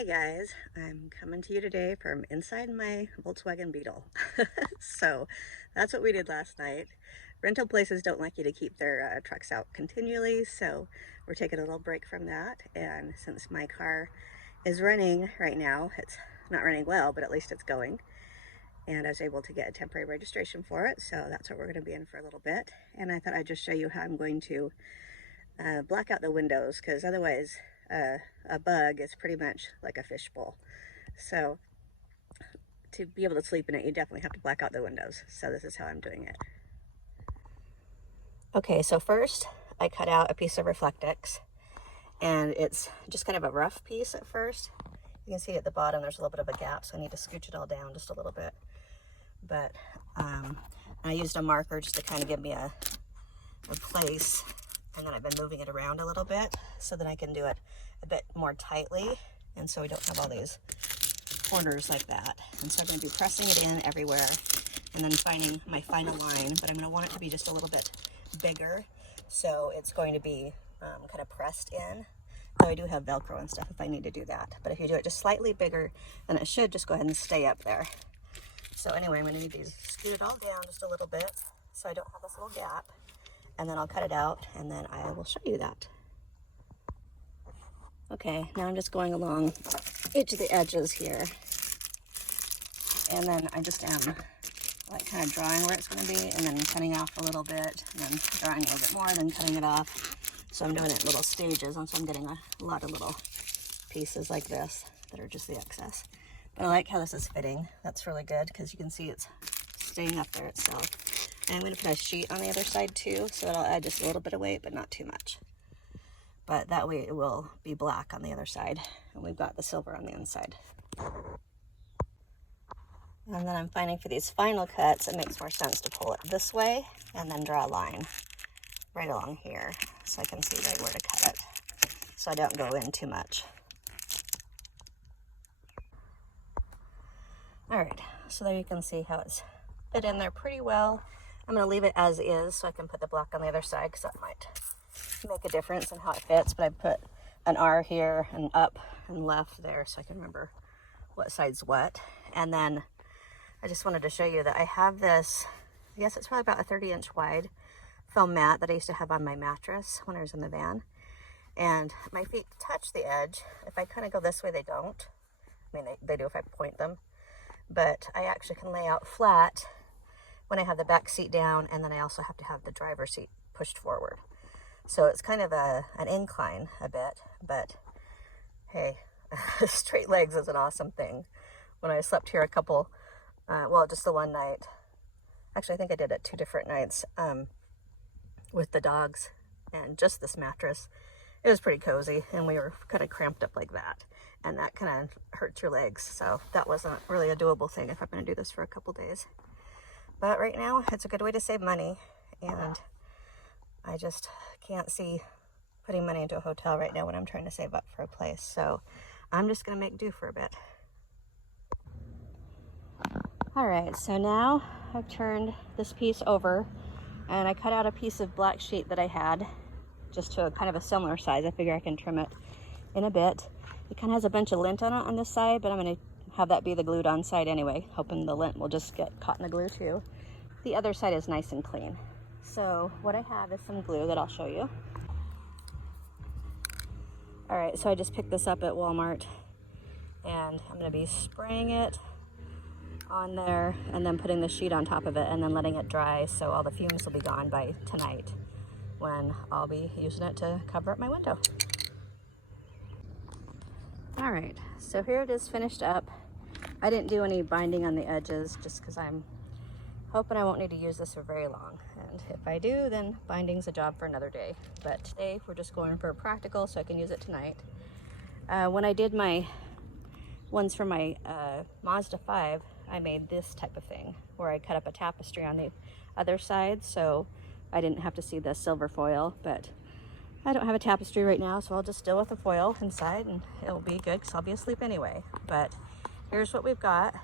Hey guys, I'm coming to you today from inside my Volkswagen Beetle. So that's what we did last night. Rental places don't like you to keep their trucks out continually, so we're taking a little break from that. And since my car is running right now, it's not running well, but at least it's going. And I was able to get a temporary registration for it, so that's what we're going to be in for a little bit. And I thought I'd just show you how I'm going to black out the windows, because otherwise a bug is pretty much like a fishbowl. So to be able to sleep in it, you definitely have to black out the windows. So this is how I'm doing it. Okay, so first I cut out a piece of Reflectix, and it's just kind of a rough piece at first. You can see at the bottom there's a little bit of a gap, so I need to scooch it all down just a little bit. But I used a marker just to kind of give me a place, and then I've been moving it around a little bit so that I can do it a bit more tightly, and so we don't have all these corners like that. And so I'm going to be pressing it in everywhere and then finding my final line, but I'm going to want it to be just a little bit bigger, so it's going to be kind of pressed in. Though I do have Velcro and stuff if I need to do that, but if you do it just slightly bigger, then it should just go ahead and stay up there. So anyway, I'm going to need these scooted all down just a little bit so I don't have this little gap, and then I'll cut it out and then I will show you that. Okay, now I'm just going along each of the edges here, and then I just am like kind of drawing where it's going to be and then cutting off a little bit and then drawing a little bit more and then cutting it off. So I'm doing it in little stages, and so I'm getting a lot of little pieces like this that are just the excess. But I like how this is fitting. That's really good because you can see it's staying up there itself. And I'm going to put a sheet on the other side too, so that'll add just a little bit of weight, but not too much. But that way it will be black on the other side, and we've got the silver on the inside. And then I'm finding for these final cuts, it makes more sense to pull it this way and then draw a line right along here so I can see right where to cut it, so I don't go in too much. All right, so there you can see how it's fit in there pretty well. I'm going to leave it as is so I can put the black on the other side, because that might make a difference in how it fits. But I put an R here and up and left there so I can remember what side's what. And then I just wanted to show you that I have this, I guess it's probably about a 30-inch wide foam mat that I used to have on my mattress when I was in the van. And my feet touch the edge. If I kind of go this way, they don't. I mean, they do if I point them. But I actually can lay out flat when I have the back seat down, and then I also have to have the driver's seat pushed forward. So it's kind of an incline a bit, but hey, straight legs is an awesome thing. When I slept here just the one night, actually I think I did it 2 different nights with the dogs and just this mattress, it was pretty cozy, and we were kind of cramped up like that, and that kind of hurts your legs, so that wasn't really a doable thing if I'm going to do this for a couple days. But right now it's a good way to save money, and I just can't see putting money into a hotel right now when I'm trying to save up for a place, so I'm just going to make do for a bit. All right, so now I've turned this piece over, and I cut out a piece of black sheet that I had just to kind of a similar size. I figure I can trim it in a bit. It kind of has a bunch of lint on it on this side, but I'm going to have that be the glued on side anyway, hoping the lint will just get caught in the glue too. The other side is nice and clean. So what I have is some glue that I'll show you. All right, so I just picked this up at Walmart, and I'm going to be spraying it on there and then putting the sheet on top of it and then letting it dry, so all the fumes will be gone by tonight when I'll be using it to cover up my window. All right, so here it is finished up. I didn't do any binding on the edges just because I'm hoping I won't need to use this for very long, and if I do, then binding's a job for another day. But today we're just going for a practical so I can use it tonight. When I did my ones for my Mazda 5, I made this type of thing where I cut up a tapestry on the other side, so I didn't have to see the silver foil. But I don't have a tapestry right now, so I'll just deal with the foil inside, and it'll be good because I'll be asleep anyway. But here's what we've got.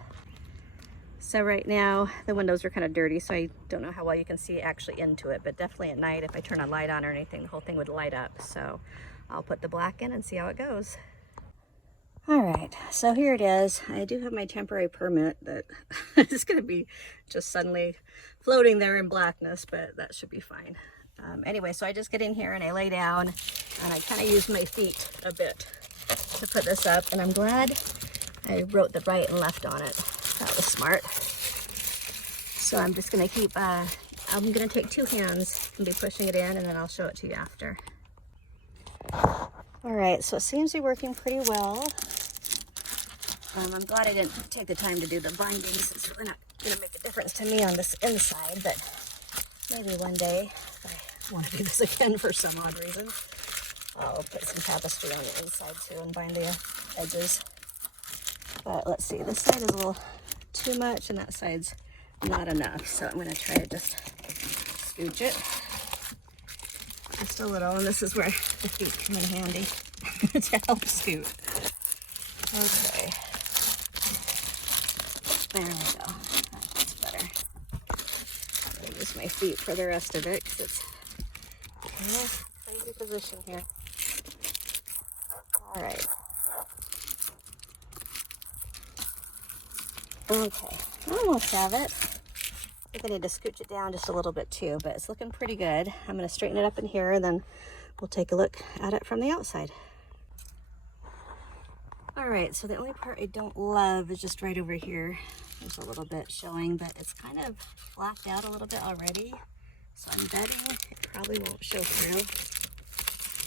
So right now the windows are kind of dirty, so I don't know how well you can see actually into it, but definitely at night if I turn a light on or anything, the whole thing would light up. So I'll put the black in and see how it goes. All right, so here it is. I do have my temporary permit that is going to be just suddenly floating there in blackness, but that should be fine. Anyway, so I just get in here and I lay down and I kind of use my feet a bit to put this up, and I'm glad I wrote the right and left on it. That was smart. So I'm just going to keep, I'm going to take 2 hands and be pushing it in, and then I'll show it to you after. All right, so it seems to be working pretty well. I'm glad I didn't take the time to do the bindings. It's really not going to make a difference to me on this inside, but maybe one day, if I want to do this again for some odd reason, I'll put some tapestry on the inside too and bind the edges. But let's see, this side is a little too much and that side's not enough, so I'm going to try to just scooch it just a little, and this is where the feet come in handy to help scoot. Okay. There we go. That's better. I'll use my feet for the rest of it because it's a crazy position here. All right. Okay, I almost have it. I think I need to scooch it down just a little bit too, but it's looking pretty good. I'm going to straighten it up in here, and then we'll take a look at it from the outside. All right, so the only part I don't love is just right over here. There's a little bit showing, but it's kind of blacked out a little bit already. So I'm betting it probably won't show through.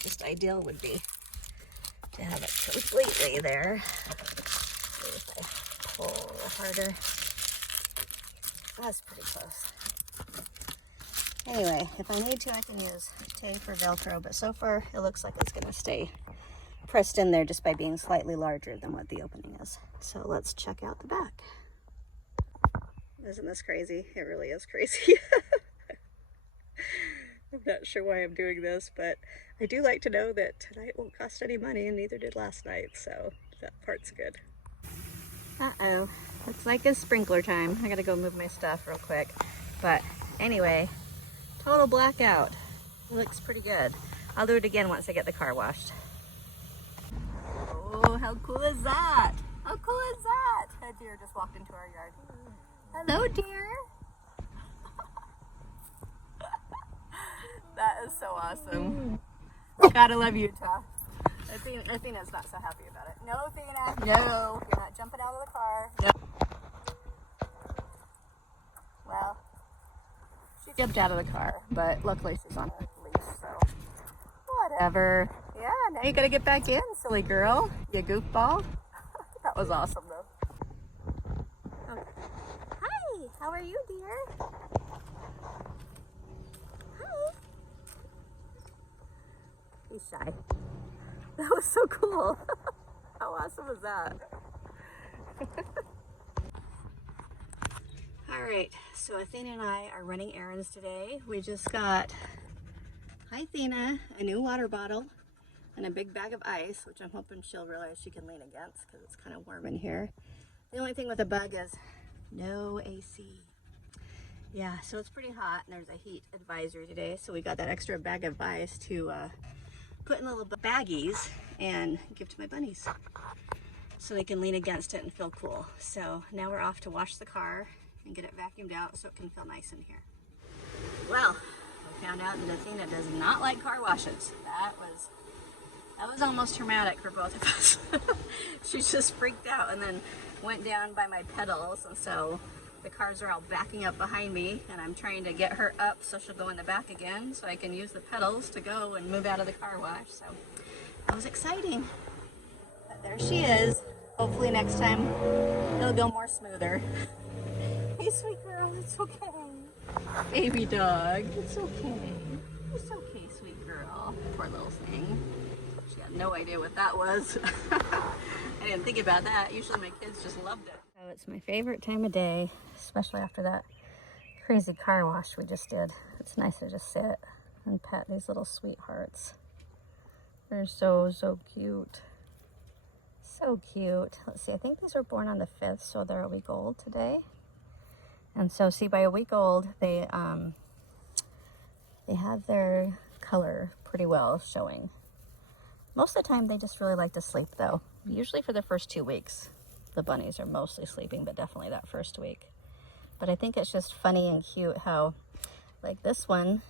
Just ideal would be to have it completely there. See if I pull a little harder. That's pretty close. Anyway, if I need to, I can use tape or Velcro, but so far it looks like it's gonna stay pressed in there just by being slightly larger than what the opening is. So let's check out the back. Isn't this crazy? It really is crazy. I'm not sure why I'm doing this, but I do like to know that tonight won't cost any money, and neither did last night, so that part's good. Uh-oh, looks like it's sprinkler time. I gotta go move my stuff real quick. But anyway, total blackout. It looks pretty good. I'll do it again once I get the car washed. Oh, how cool is that? How cool is that? A deer just walked into our yard. Hello, dear. That is so awesome. Gotta love Utah. Athena's not so happy about it. No, Athena. No, you're not jumping out of the car. No. Well, she jumped out of the car, but luckily she's on a leash, so whatever. Yeah, now you gotta get back in, silly girl. You goofball. That was awesome, though. Okay. Hi, how are you, dear? Hi. He's shy. That was so cool. How awesome was that? All right, so Athena and I are running errands today. We just got, hi Athena, a new water bottle and a big bag of ice, which I'm hoping she'll realize she can lean against because it's kind of warm in here. The only thing with a bug is no AC. Yeah, so it's pretty hot and there's a heat advisory today, so we got that extra bag of ice to put in little baggies and give to my bunnies so they can lean against it and feel cool. So now we're off to wash the car and get it vacuumed out so it can feel nice in here. Well, we found out that Athena does not like car washes. That was almost traumatic for both of us. She just freaked out and then went down by my pedals, and so the cars are all backing up behind me, and I'm trying to get her up so she'll go in the back again so I can use the pedals to go and move out of the car wash. So that was exciting. But there she is. Hopefully next time it'll go more smoother. Hey, sweet girl, it's okay. Baby dog, it's okay. It's okay, sweet girl. Poor little thing. She had no idea what that was. I didn't think about that. Usually my kids just loved it. So it's my favorite time of day, especially after that crazy car wash we just did. It's nice to just sit and pet these little sweethearts. They're so, so cute. So cute. Let's see, I think these were born on the 5th, so they're a week old today. And so see, by a week old, they have their color pretty well showing. Most of the time they just really like to sleep though. Usually for the first 2 weeks, the bunnies are mostly sleeping, but definitely that first week. But I think it's just funny and cute how, like, this one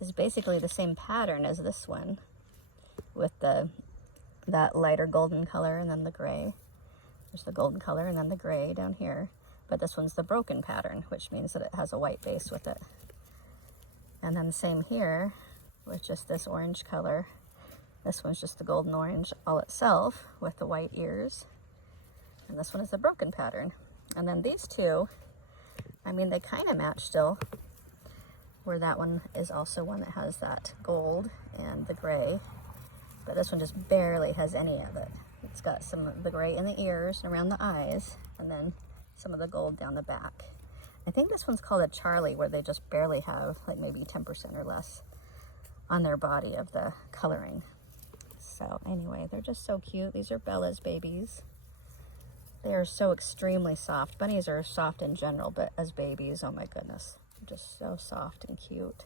is basically the same pattern as this one, with that lighter golden color and then the gray. There's the golden color and then the gray down here. But this one's the broken pattern, which means that it has a white base with it. And then same here with just this orange color. This one's just the golden orange all itself with the white ears. And this one is the broken pattern. And then these two, I mean, they kind of match still, where that one is also one that has that gold and the gray. But this one just barely has any of it. It's got some of the gray in the ears and around the eyes, and then some of the gold down the back. I think this one's called a Charlie, where they just barely have like maybe 10% or less on their body of the coloring. So anyway, they're just so cute. These are Bella's babies. They are so extremely soft. Bunnies are soft in general, but as babies, oh my goodness, they're just so soft and cute.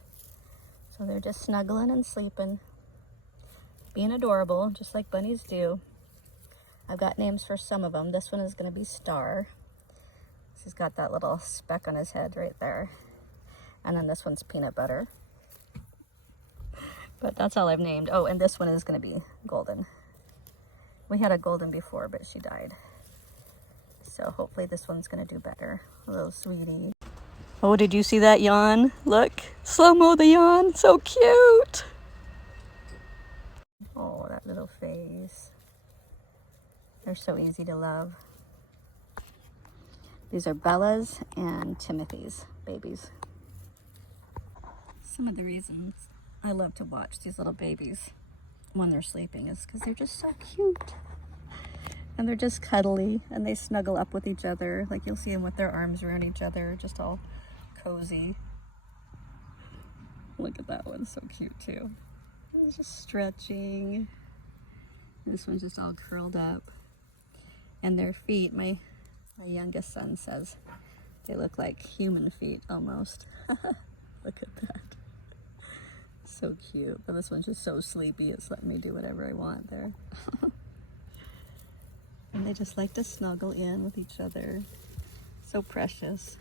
So they're just snuggling and sleeping, being adorable, just like bunnies do. I've got names for some of them. This one is going to be Star. He's got that little speck on his head right there. And then this one's Peanut Butter. But that's all I've named. Oh, and this one is going to be Golden. We had a Golden before, but she died. So hopefully this one's going to do better. A little sweetie. Oh, did you see that yawn? Look, slow-mo the yawn. So cute. Oh, that little face. They're so easy to love. These are Bella's and Timothy's babies. Some of the reasons I love to watch these little babies when they're sleeping is because they're just so cute. And they're just cuddly, and they snuggle up with each other. Like, you'll see them with their arms around each other, just all cozy. Look at that one, so cute too. It's just stretching. This one's just all curled up. And their feet, my youngest son says they look like human feet almost. Look at that. So cute. But this one's just so sleepy, it's letting me do whatever I want there. And they just like to snuggle in with each other. So precious.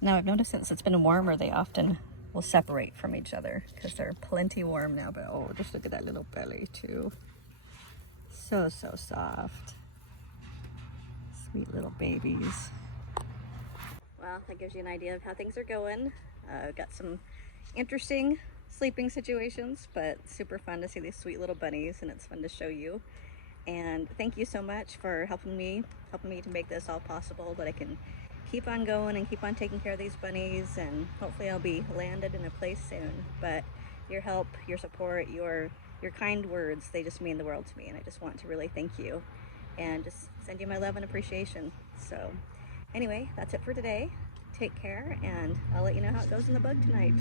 Now I've noticed since it's been warmer, they often will separate from each other because they're plenty warm now. But oh, just look at that little belly too. So soft. Sweet little babies. Well, that gives you an idea of how things are going. Got some interesting sleeping situations, but super fun to see these sweet little bunnies, and it's fun to show you. And thank you so much for helping me to make this all possible, that I can keep on going and keep on taking care of these bunnies, and hopefully I'll be landed in a place soon. But your help, your support, your kind words, they just mean the world to me, and I just want to really thank you and just send you my love and appreciation. So anyway, that's it for today. Take care, and I'll let you know how it goes in the bug tonight.